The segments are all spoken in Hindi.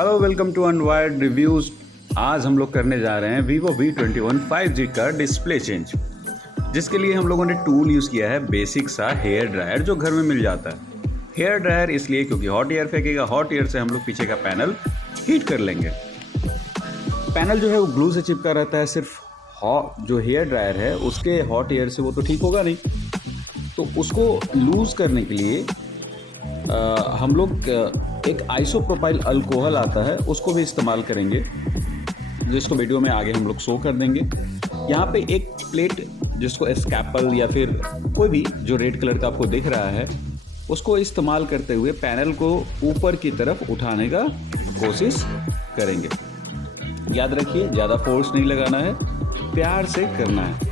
Hello, welcome to unwired reviews. आज हम लोग करने जा रहे हैं Vivo V21 5G का डिस्प्ले चेंज, जिसके लिए हम लोगों ने टूल यूज़ किया है बेसिक सा हेयर ड्रायर जो घर में मिल जाता है। हेयर ड्रायर इसलिए क्योंकि हॉट एयर फेंकेगा, हॉट एयर से हम लोग पीछे का पैनल हीट कर लेंगे। पैनल जो है वो ग्लू से चिपका रहता है, सिर्फ जो हेयर ड्रायर है उसके हॉट एयर से वो तो ठीक होगा नहीं। तो उसको लूज़ करने के लिए हम लोग एक आइसोप्रोपाइल अल्कोहल आता है उसको भी इस्तेमाल करेंगे, जिसको वीडियो में आगे हम लोग शो कर देंगे। यहाँ पे एक प्लेट जिसको स्कैपल या फिर कोई भी जो रेड कलर का आपको दिख रहा है उसको इस्तेमाल करते हुए पैनल को ऊपर की तरफ उठाने का कोशिश करेंगे। याद रखिए, ज़्यादा फोर्स नहीं लगाना है, प्यार से करना है।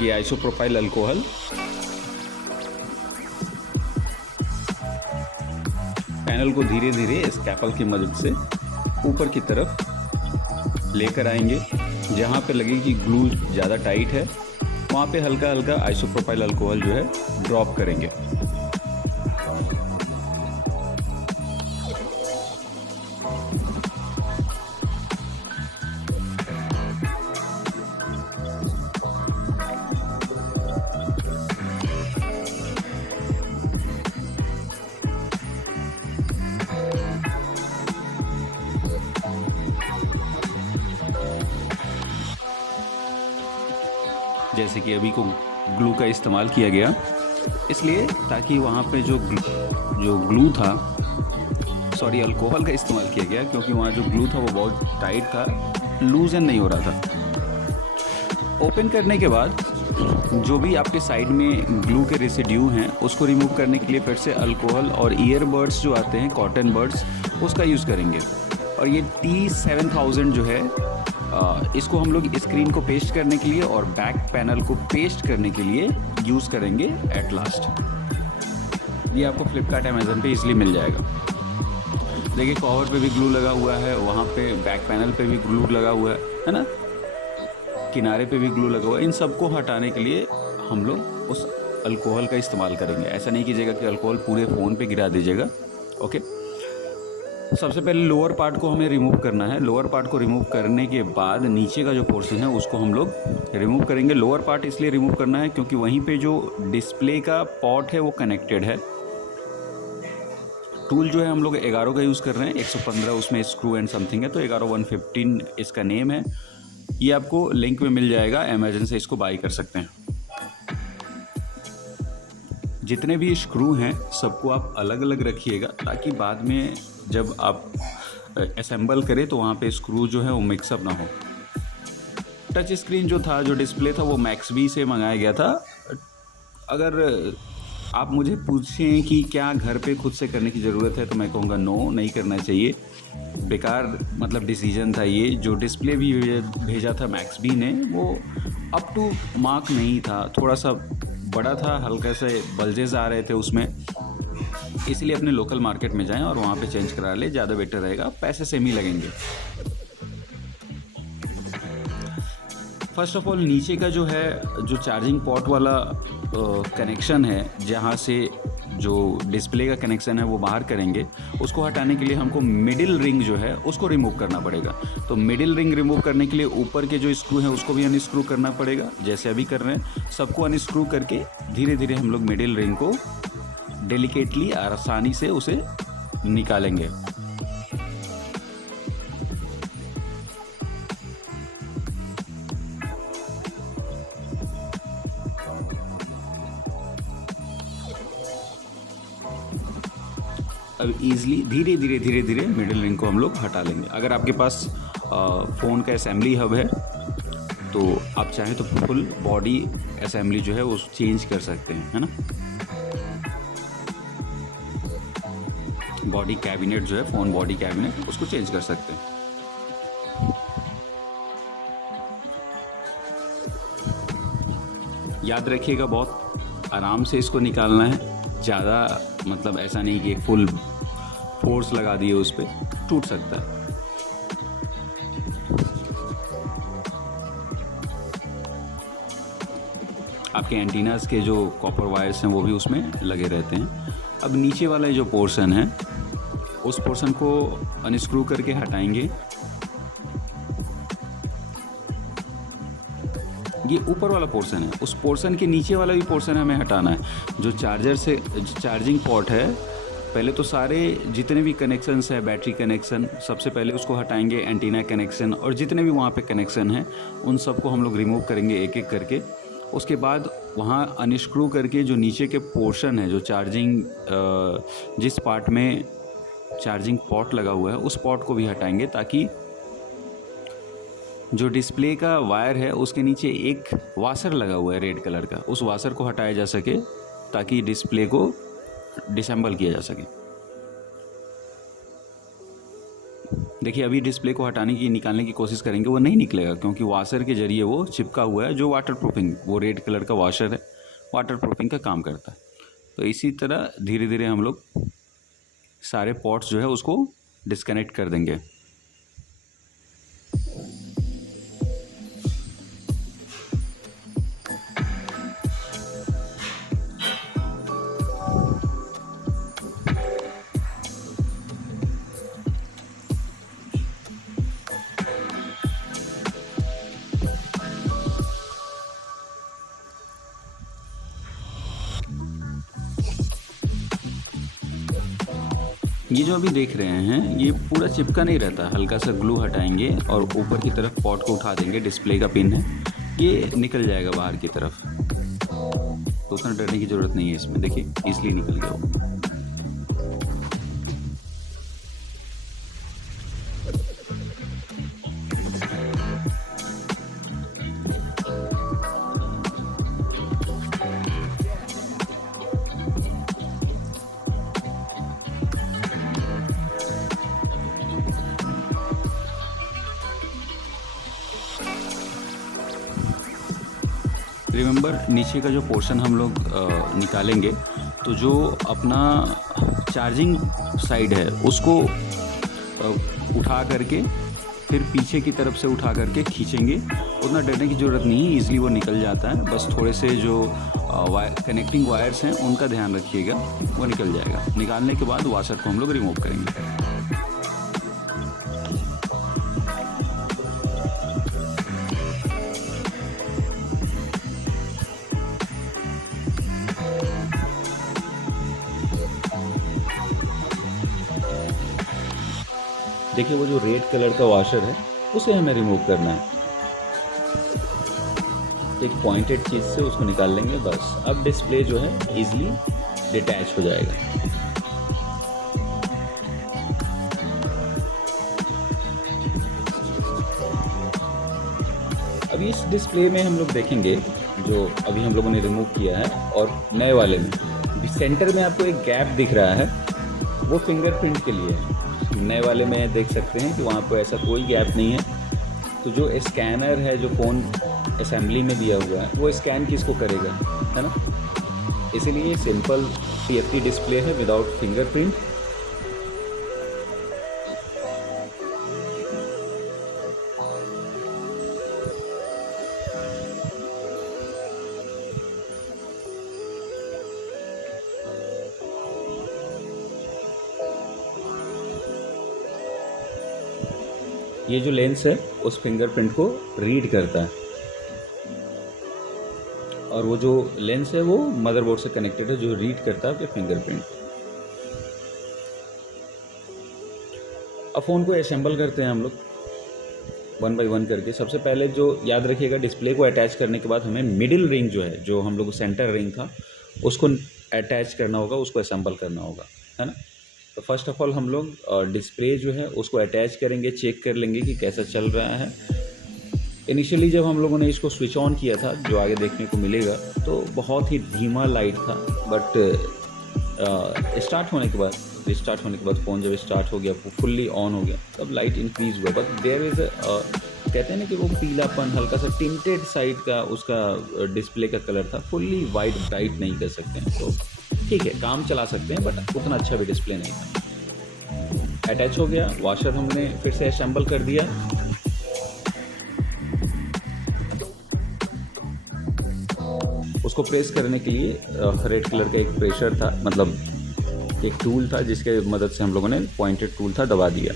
ये आइसोप्रोपाइल अल्कोहल पैनल को धीरे धीरे स्कैपल की मदद से ऊपर की तरफ लेकर आएंगे। जहाँ पे लगे कि ग्लू ज़्यादा टाइट है वहाँ पे हल्का हल्का आइसोप्रोपाइल अल्कोहल जो है ड्रॉप करेंगे। जैसे कि अभी को ग्लू का इस्तेमाल किया गया, इसलिए ताकि वहाँ पे जो ग्लू था, सॉरी अल्कोहल का इस्तेमाल किया गया क्योंकि वहाँ जो ग्लू था वो बहुत टाइट था, लूज एंड नहीं हो रहा था। ओपन करने के बाद जो भी आपके साइड में ग्लू के रेसिड्यू हैं उसको रिमूव करने के लिए फिर से अल्कोहल और ईयरबड्स जो आते हैं कॉटन बड्स उसका यूज़ करेंगे। और ये T7000 जो है इसको हम लोग स्क्रीन को पेस्ट करने के लिए और बैक पैनल को पेस्ट करने के लिए यूज़ करेंगे एट लास्ट। ये आपको फ्लिपकार्ट अमेज़न पे इजीली मिल जाएगा। देखिए कवर पे भी ग्लू लगा हुआ है, वहाँ पे बैक पैनल पे भी ग्लू लगा हुआ है ना, किनारे पे भी ग्लू लगा हुआ है। इन सबको हटाने के लिए हम लोग उस अल्कोहल का इस्तेमाल करेंगे। ऐसा नहीं कीजिएगा कि अल्कोहल पूरे फ़ोन पे गिरा दीजिएगा। ओके, सबसे पहले लोअर पार्ट को हमें रिमूव करना है। लोअर पार्ट को रिमूव करने के बाद नीचे का जो पोर्शन है उसको हम लोग रिमूव करेंगे। लोअर पार्ट इसलिए रिमूव करना है क्योंकि वहीं पे जो डिस्प्ले का पॉट है वो कनेक्टेड है। टूल जो है हम लोग 11 का यूज़ कर रहे हैं, 115 उसमें स्क्रू एंड समथिंग है, तो 11115 इसका नेम है। ये आपको लिंक में मिल जाएगा, अमेज़न से इसको बाई कर सकते हैं। जितने भी स्क्रू हैं सबको आप अलग अलग रखिएगा ताकि बाद में जब आप असेंबल करें तो वहाँ पे स्क्रू जो है वो मिक्सअप ना हो। टच स्क्रीन जो था, जो डिस्प्ले था, वो मैक्सबी से मंगाया गया था। अगर आप मुझे पूछें कि क्या घर पे खुद से करने की ज़रूरत है तो मैं कहूँगा नो, नहीं करना चाहिए। बेकार मतलब डिसीजन था ये। जो डिस्प्ले भी भेजा था मैक्सबी ने वो अप टू मार्क नहीं था, थोड़ा सा बड़ा था, हल्का से बल्जेस आ रहे थे उसमें। इसलिए अपने लोकल मार्केट में जाएं और वहाँ पे चेंज करा ले, ज़्यादा बेटर रहेगा, पैसे सेम ही लगेंगे। फर्स्ट ऑफ ऑल नीचे का जो है, जो चार्जिंग पॉट वाला कनेक्शन है, जहाँ से जो डिस्प्ले का कनेक्शन है वो बाहर करेंगे, उसको हटाने के लिए हमको मिडिल रिंग जो है उसको रिमूव करना पड़ेगा। तो मिडिल रिंग रिमूव करने के लिए ऊपर के जो स्क्रू हैं उसको भी अनस्क्रू करना पड़ेगा, जैसे अभी कर रहे हैं। सबको अनस्क्रू करके धीरे धीरे हम लोग मिडिल रिंग को डेलिकेटली आसानी से उसे निकालेंगे। अब ईज़िली धीरे धीरे धीरे धीरे मिडिल रिंग को हम लोग हटा लेंगे। अगर आपके पास फ़ोन का असेंबली हब है तो आप चाहें तो फुल बॉडी असेंबली जो है वो चेंज कर सकते हैं, है ना। बॉडी कैबिनेट जो है, फ़ोन बॉडी कैबिनेट, उसको चेंज कर सकते हैं। याद रखिएगा बहुत आराम से इसको निकालना है, ज़्यादा मतलब ऐसा नहीं कि फुल फोर्स लगा दिए उस पर, टूट सकता है। आपके एंटीनास के जो कॉपर वायर्स हैं वो भी उसमें लगे रहते हैं। अब नीचे वाला जो पोर्शन है उस पोर्शन को अनस्क्रू करके हटाएंगे। ये ऊपर वाला पोर्शन है, उस पोर्शन के नीचे वाला भी पोर्शन हमें हटाना है। जो चार्जर से चार्जिंग पोर्ट है, पहले तो सारे जितने भी कनेक्शंस है, बैटरी कनेक्शन, सबसे पहले उसको हटाएंगे। एंटीना कनेक्शन और जितने भी वहाँ पे कनेक्शन हैं उन सबको हम लोग रिमूव करेंगे एक एक करके। उसके बाद वहाँ अनस्क्रू करके जो नीचे के पोर्शन है, जो चार्जिंग जिस पार्ट में चार्जिंग पोर्ट लगा हुआ है उस पोर्ट को भी हटाएंगे, ताकि जो डिस्प्ले का वायर है उसके नीचे एक वाशर लगा हुआ है रेड कलर का, उस वाशर को हटाया जा सके ताकि डिस्प्ले को डिसेंबल किया जा सके। देखिए अभी डिस्प्ले को हटाने की निकालने की कोशिश करेंगे, वो नहीं निकलेगा क्योंकि वाशर के ज़रिए वो चिपका हुआ है। जो वाटर प्रूफिंग, वो रेड कलर का वाशर है, वाटर प्रूफिंग का काम करता है। तो इसी तरह धीरे धीरे हम लोग सारे पोर्ट्स जो है उसको डिस्कनेक्ट कर देंगे। ये जो अभी देख रहे हैं ये पूरा चिपका नहीं रहता, हल्का सा ग्लू हटाएंगे और ऊपर की तरफ पॉट को उठा देंगे। डिस्प्ले का पिन है, ये निकल जाएगा बाहर की तरफ, तो उतना डरने की ज़रूरत नहीं है इसमें। देखिए इसलिए निकल गया वो। रिमेंबर नीचे का जो पोर्शन हम लोग निकालेंगे, तो जो अपना चार्जिंग साइड है उसको उठा करके फिर पीछे की तरफ से उठा करके खींचेंगे। उतना डरने की ज़रूरत नहीं है, ईज़िली वो निकल जाता है। बस थोड़े से जो कनेक्टिंग वायर्स हैं उनका ध्यान रखिएगा, वो निकल जाएगा। निकालने के बाद वाशर को हम लोग रिमूव करेंगे। देखिए वो जो रेड कलर का वॉशर है उसे हमें रिमूव करना है। एक पॉइंटेड चीज़ से उसको निकाल लेंगे बस। अब डिस्प्ले जो है इजीली डिटैच हो जाएगा। अब इस डिस्प्ले में हम लोग देखेंगे जो अभी हम लोगों ने रिमूव किया है, और नए वाले में सेंटर में आपको एक गैप दिख रहा है, वो फिंगरप्रिंट के लिए है। नए वाले में देख सकते हैं कि वहाँ पर ऐसा कोई गैप नहीं है। तो जो स्कैनर है, जो फ़ोन असेंबली में दिया हुआ है, वो स्कैन किसको करेगा, है ना। इसलिए सिंपल TFT डिस्प्ले है विदाउट फिंगरप्रिंट। ये जो लेंस है उस फिंगरप्रिंट को रीड करता है, और वो जो लेंस है वो मदरबोर्ड से कनेक्टेड है जो रीड करता है आपके फिंगरप्रिंट। अब फ़ोन को असेंबल करते हैं हम लोग 1 बाय 1 करके। सबसे पहले जो याद रखिएगा, डिस्प्ले को अटैच करने के बाद हमें मिडिल रिंग जो है, जो हम लोग सेंटर रिंग था, उसको अटैच करना होगा, उसको असेंबल करना होगा, है ना। तो फर्स्ट ऑफ ऑल हम लोग डिस्प्ले जो है उसको अटैच करेंगे, चेक कर लेंगे कि कैसा चल रहा है। इनिशियली जब हम लोगों ने इसको स्विच ऑन किया था, जो आगे देखने को मिलेगा, तो बहुत ही धीमा लाइट था, बट स्टार्ट होने के बाद फ़ोन जब स्टार्ट हो गया, फुल्ली ऑन हो गया, तब लाइट इंक्रीज़ हुआ। बट देयर इज़ कहते हैं ना कि वो पीलापन, हल्का सा टिंटेड साइड का उसका डिस्प्ले का कलर था, फुल्ली वाइट ब्राइट नहीं कर सकते हैं। तो ठीक है, काम चला सकते हैं, बट उतना अच्छा भी डिस्प्ले नहीं था। अटैच हो गया, वॉशर हमने फिर से असेंबल कर दिया। उसको प्रेस करने के लिए रेड कलर का एक प्रेशर था, मतलब एक टूल था जिसके मदद से हम लोगों ने, पॉइंटेड टूल था, दबा दिया।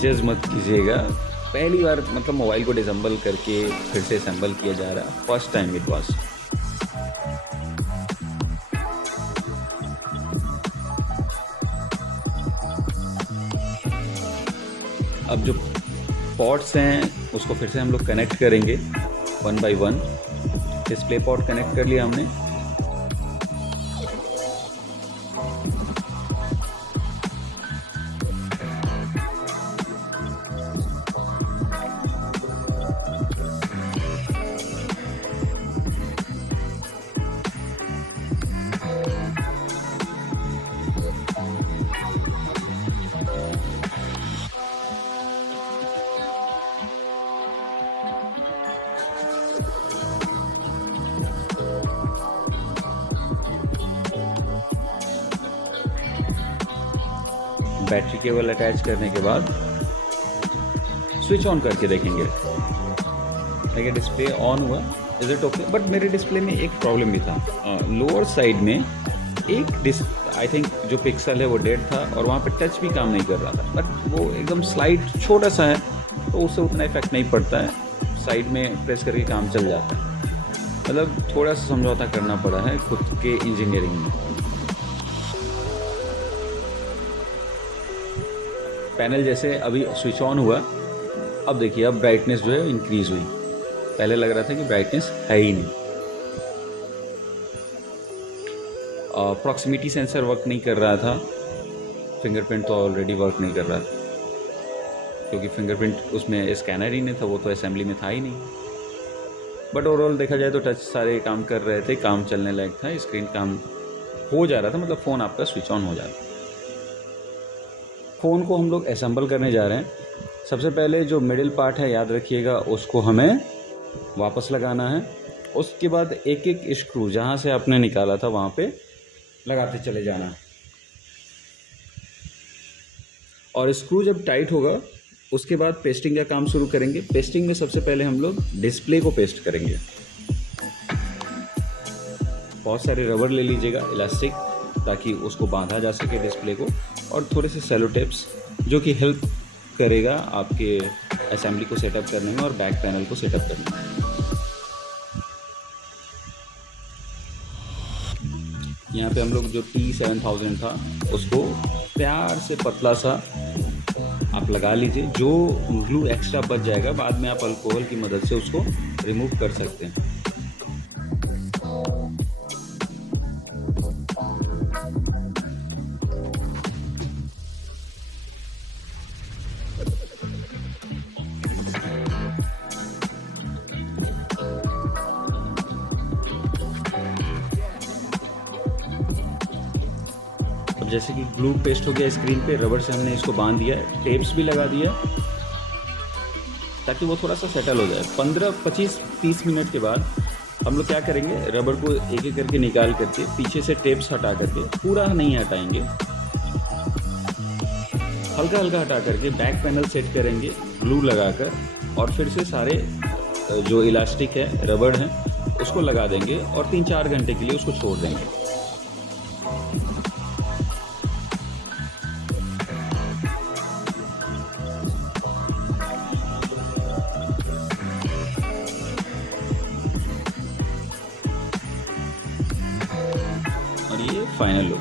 जज मत कीजिएगा, पहली बार मतलब मोबाइल को डिसम्बल करके फिर से असेंबल किया जा रहा है, फर्स्ट टाइम इट वाज। अब जो पॉट्स हैं उसको फिर से हम लोग कनेक्ट करेंगे 1 बाय 1। डिस्प्ले पॉट कनेक्ट कर लिया हमने। बैटरी केबल अटैच करने के बाद स्विच ऑन करके देखेंगे। देखिए डिस्प्ले ऑन हुआ, इज इट ओके। बट मेरे डिस्प्ले में एक प्रॉब्लम भी था, लोअर साइड में एक आई थिंक जो पिक्सल है वो डेड था और वहाँ पे टच भी काम नहीं कर रहा था। बट वो एकदम स्लाइड छोटा सा है तो उससे उतना इफेक्ट नहीं पड़ता है, साइड में प्रेस करके काम चल जाता है। मतलब थोड़ा सा समझौता करना पड़ा है खुद के इंजीनियरिंग में। पैनल जैसे अभी स्विच ऑन हुआ, अब देखिए अब ब्राइटनेस जो है इंक्रीज़ हुई। पहले लग रहा था कि ब्राइटनेस है ही नहीं। प्रॉक्सिमिटी सेंसर वर्क नहीं कर रहा था, फिंगरप्रिंट तो ऑलरेडी वर्क नहीं कर रहा था क्योंकि फिंगरप्रिंट उसमें स्कैनर ही नहीं था, वो तो असेंबली में था ही नहीं। बट ओवरऑल देखा जाए तो टच सारे काम कर रहे थे, काम चलने लायक था, स्क्रीन काम हो जा रहा था, मतलब फ़ोन आपका स्विच ऑन हो जाता। फ़ोन को हम लोग असेंबल करने जा रहे हैं। सबसे पहले जो मिडिल पार्ट है याद रखिएगा, उसको हमें वापस लगाना है। उसके बाद एक एक स्क्रू जहाँ से आपने निकाला था वहाँ पे लगाते चले जाना है। और स्क्रू जब टाइट होगा उसके बाद पेस्टिंग का काम शुरू करेंगे। पेस्टिंग में सबसे पहले हम लोग डिस्प्ले को पेस्ट करेंगे। बहुत सारे रबर ले लीजिएगा, इलास्टिक, ताकि उसको बांधा जा सके डिस्प्ले को, और थोड़े से सेलो टेप्स जो कि हेल्प करेगा आपके असेंबली को सेटअप करने में और बैक पैनल को सेटअप करने में। यहाँ पे हम लोग जो T7000 था उसको प्यार से पतला सा आप लगा लीजिए। जो ग्लू एक्स्ट्रा बच जाएगा बाद में आप अल्कोहल की मदद से उसको रिमूव कर सकते हैं। अब जैसे कि ग्लू पेस्ट हो गया स्क्रीन पे, रबर से हमने इसको बांध दिया है, टेप्स भी लगा दिया ताकि वो थोड़ा सा सेटल हो जाए। 15, 25, 30 मिनट के बाद हम लोग क्या करेंगे, रबर को एक एक करके निकाल करके पीछे से टेप्स हटा करके, पूरा नहीं हटाएंगे, हल्का हल्का हटा करके बैक पैनल सेट करेंगे ग्लू लगाकर, और फिर से सारे जो इलास्टिक है, रबर है, उसको लगा देंगे और 3-4 घंटे के लिए उसको छोड़ देंगे। और ये फाइनल लुक।